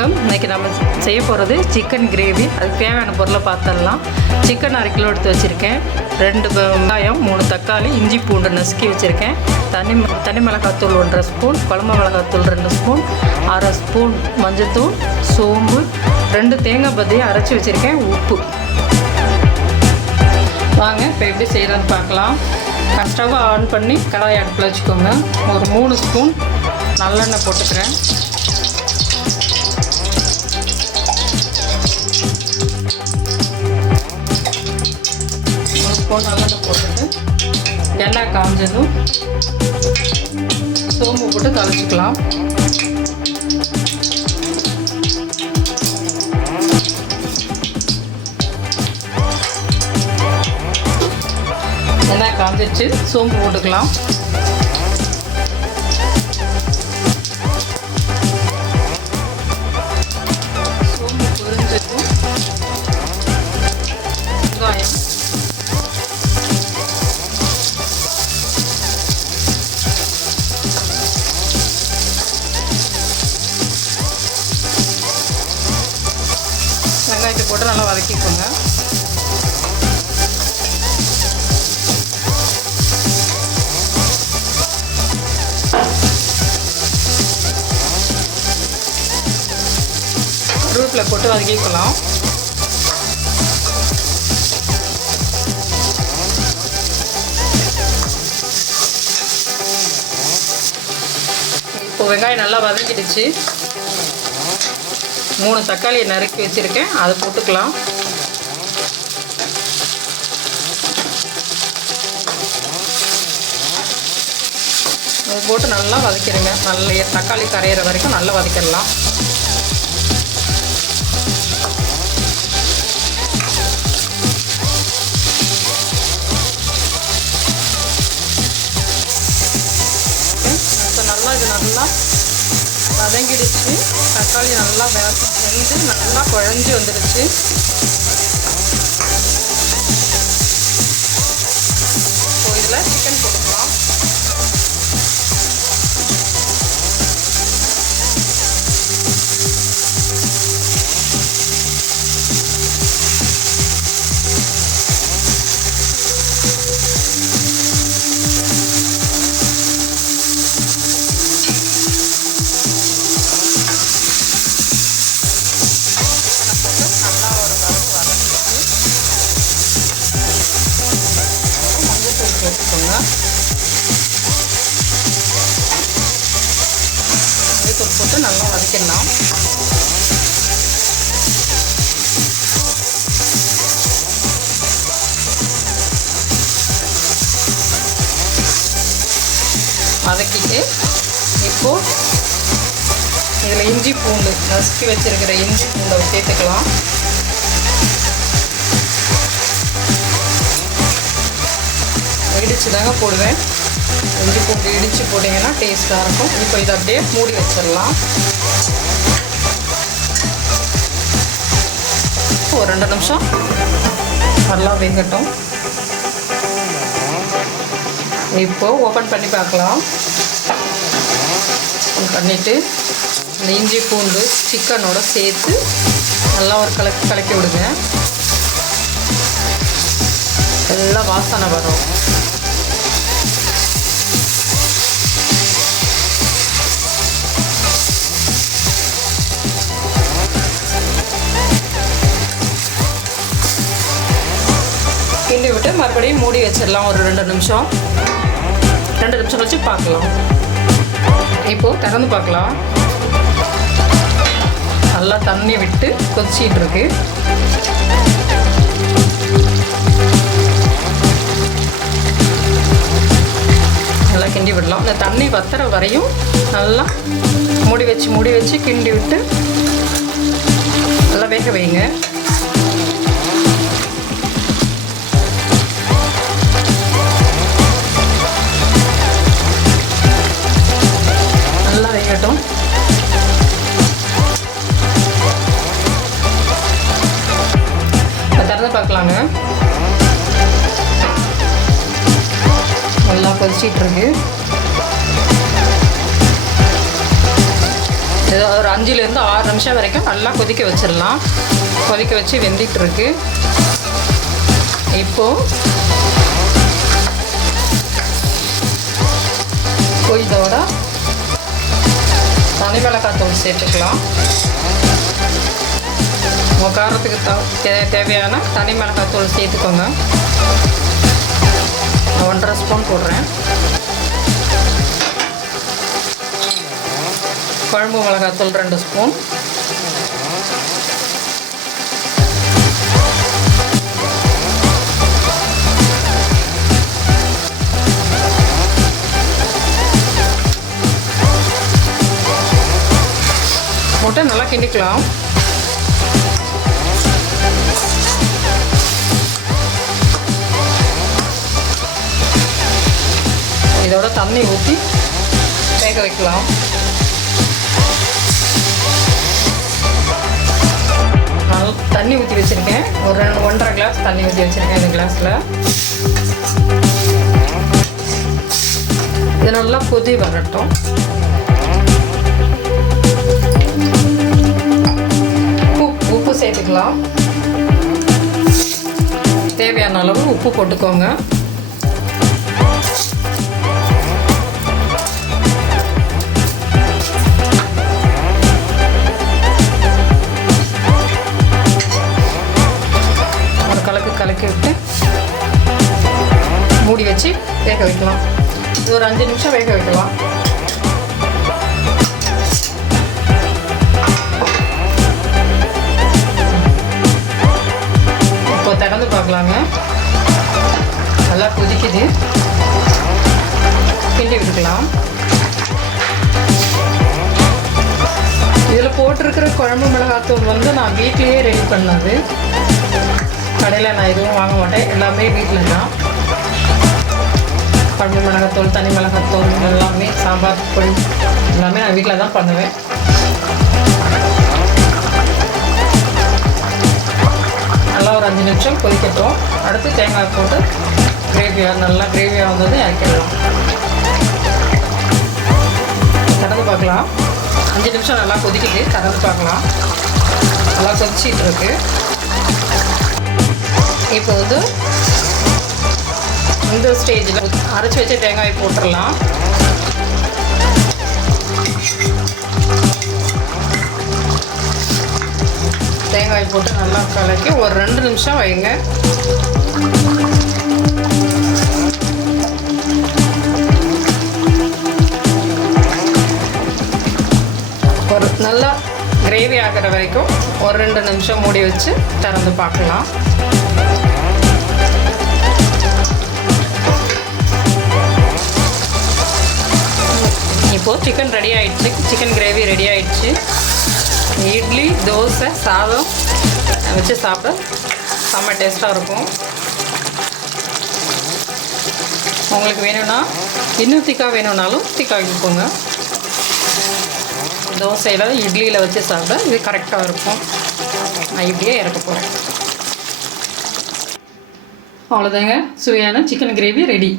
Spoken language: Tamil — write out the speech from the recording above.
வணக்கம். இன்றைக்கி நம்ம செய்ய போகிறது சிக்கன் கிரேவி. அதுக்கு தேவையான பொருளை பார்த்துடலாம். சிக்கன் 1/2 கிலோ எடுத்து வச்சுருக்கேன். 2 வெங்காயம், 3 தக்காளி, இஞ்சி பூண்டு நசுக்கி வச்சுருக்கேன். தனி மிளகாத்தூள் 1.5 ஸ்பூன், குழம்பு மிளகாத்தூள் 2 ஸ்பூன், 1/2 ஸ்பூன் மஞ்சத்தூள், சோம்பு, 2 தேங்காய் பத்தியை அரைச்சி வச்சுருக்கேன், உப்பு. வாங்க இப்போ எப்படி செய்கிறதுன்னு பார்க்கலாம். ஸ்டவ் ஆன் பண்ணி கடாயை அடுப்பில் வச்சுக்கோங்க. ஒரு 3 ஸ்பூன் நல்லெண்ணெய் போட்டுக்கிறேன். நல்லெண்ணெய் போட்டுட்டு எண்ணெய் காஞ்சதும் சோம்பு போட்டு தாளிச்சிக்கலாம். எண்ணெய் காஞ்சிச்சு, சோம்பு போட்டுக்கலாம். சோம்பு பொரிஞ்சதும் வெங்காயம், வெங்காயத்தை போட்டு நல்லா வதக்கிக்கோங்க. கருவேப்பிலை போட்டு வதக்கிக்கலாம். இப்போ வெங்காயம் நல்லா வதக்கிடுச்சு. 3 தக்காளியை நறுக்கி வச்சுருக்கேன், அதை போட்டுக்கலாம். அதை போட்டு நல்லா வதக்கிடுங்க. நல்ல தக்காளி கரையிற வரைக்கும் நல்லா வதக்கிடலாம். இது நல்லா வதங்கிடுச்சு. தக்காளி நல்லா வெந்து நல்லா குழஞ்சி வந்துடுச்சு. இப்போ இதில் சிக்கன் போட்டுக்கலாம். போட்டுக்கோங்க. மஞ்சத்தூள் போட்டு நல்லா வதக்கிடலாம். வதக்கிட்டு இப்போ இதில் இஞ்சி பூண்டு நசுக்கி வச்சிருக்கிற இஞ்சி பூண்டை சேர்த்துக்கலாம். இடித்து தாங்க போடுவேன். இஞ்சி பூண்டு இடித்து போட்டிங்கன்னா டேஸ்ட்டாக இருக்கும். இப்போ இதை அப்படியே மூடி வச்சிடலாம். ஒரு 2 நிமிஷம் நல்லா வேகட்டும். இப்போது ஓப்பன் பண்ணி பார்க்கலாம். பண்ணிவிட்டு இந்த இஞ்சி பூண்டு சிக்கனோட சேர்த்து நல்லா ஒரு கலக்கி விடுங்க. நல்லா வாசனை வரும். கிண்டி விட்டு மறுபடியும் மூடி வச்சிடலாம். ஒரு 2 நிமிஷம் கழிச்சு பார்க்கலாம். இப்போது திறந்து பார்க்கலாம். நல்லா தண்ணி விட்டு கொதிச்சிட்டு இருக்கு. நல்லா கிண்டி விடலாம். இந்த தண்ணி வத்துற வரையும் நல்லா மூடி வச்சு கிண்டி விட்டு நல்லா வேக வைங்க. நல்லா வேகட்டும். திறந்து பார்க்கலாங்க. நல்லா கொதிச்சிட்டு இருக்கு. ஏதோ ஒரு 5லேருந்து 6 நிமிஷம் வரைக்கும் நல்லா கொதிக்க வச்சிடலாம். கொதிக்க வச்சு வெந்திட்டுருக்கு. இப்போது இதோட தனி மிளகாத்தூள் சேர்த்துக்கலாம். உங்கள் காரத்துக்கு தேவையான தனி மிளகாத்தூள் சேர்த்துக்கோங்க. 1.5 ஸ்பூன் போடுறேன். குழம்பு மிளகாத்தூள் 2 ஸ்பூன். போட்டு நல்லா கிண்டிக்கலாம். இதோட தண்ணி ஊற்றி வேக வைக்கலாம். தண்ணி ஊற்றி வச்சுருக்கேன். ஒரு 1.5 கிளாஸ் தண்ணி ஊற்றி வச்சுருக்கேன். இந்த கிளாஸில் இது நல்லா கொதி வரட்டும். உப்பு சேர்த்துக்கலாம். தேவையான அளவு உப்பு போட்டுக்கோங்க. ஒரு கலக்கி விட்டு மூடி வச்சு வேக வைக்கலாம். இது ஒரு 5 நிமிஷம் வேக வைக்கலாம். இப்போ திறந்து பார்க்கலாங்க. நல்லா கொதிக்குது. கிண்டி விட்டுக்கலாம். இதில் போட்டிருக்கிற குழம்பு மிளகாத்தூள் வந்து நான் வீட்லேயே ரெடி பண்ணது. கடையில் நான் எதுவும் வாங்க மாட்டேன். எல்லாமே வீட்டில் தான். குழம்பு மிளகாத்தூள், தனி மிளகாத்தூள் எல்லாமே, சாம்பார் பொடி எல்லாமே நான் வீட்டில் தான் பண்ணுவேன். நல்லா ஒரு 5 நிமிஷம் கொதிக்கட்டும். அடுத்து தேங்காய் போட்டு நல்லா கிரேவியாக வந்தது இறக்கிடலாம். திறந்து பார்க்கலாம். 5 நிமிஷம் நல்லா கொதிக்குது. திறந்து பார்க்கலாம். நல்லா கொதிச்சிட்டு இருக்கு. இப்போ வந்து இந்த ஸ்டேஜில் அரைச்சி வச்ச தேங்காய் போட்டுடலாம். தேங்காய் போட்டு நல்லா கலக்கி ஒரு 2 நிமிஷம் வைங்க. ஒரு நல்லா கிரேவி ஆகிற வரைக்கும் ஒரு 2 நிமிஷம் மூடி வச்சு திறந்து பார்க்கலாம். இப்போது சிக்கன் ரெடி ஆகிடுச்சு. சிக்கன் கிரேவி ரெடி ஆகிடுச்சு. இட்லி, தோசை, சாதம் வச்சு சாப்பிட செம்ம டேஸ்ட்டாக இருக்கும். உங்களுக்கு வேணும்னா இன்னும் திக்காக வேணும்னாலும் திக்காகிக்கோங்க. தோசையில், இட்லியில் வச்சு சாப்பிட இது கரெக்டாக இருக்கும். நான் இப்படியே இறக்க போகிறேன். அவ்வளோதாங்க, சுவையான சிக்கன் கிரேவி ரெடி.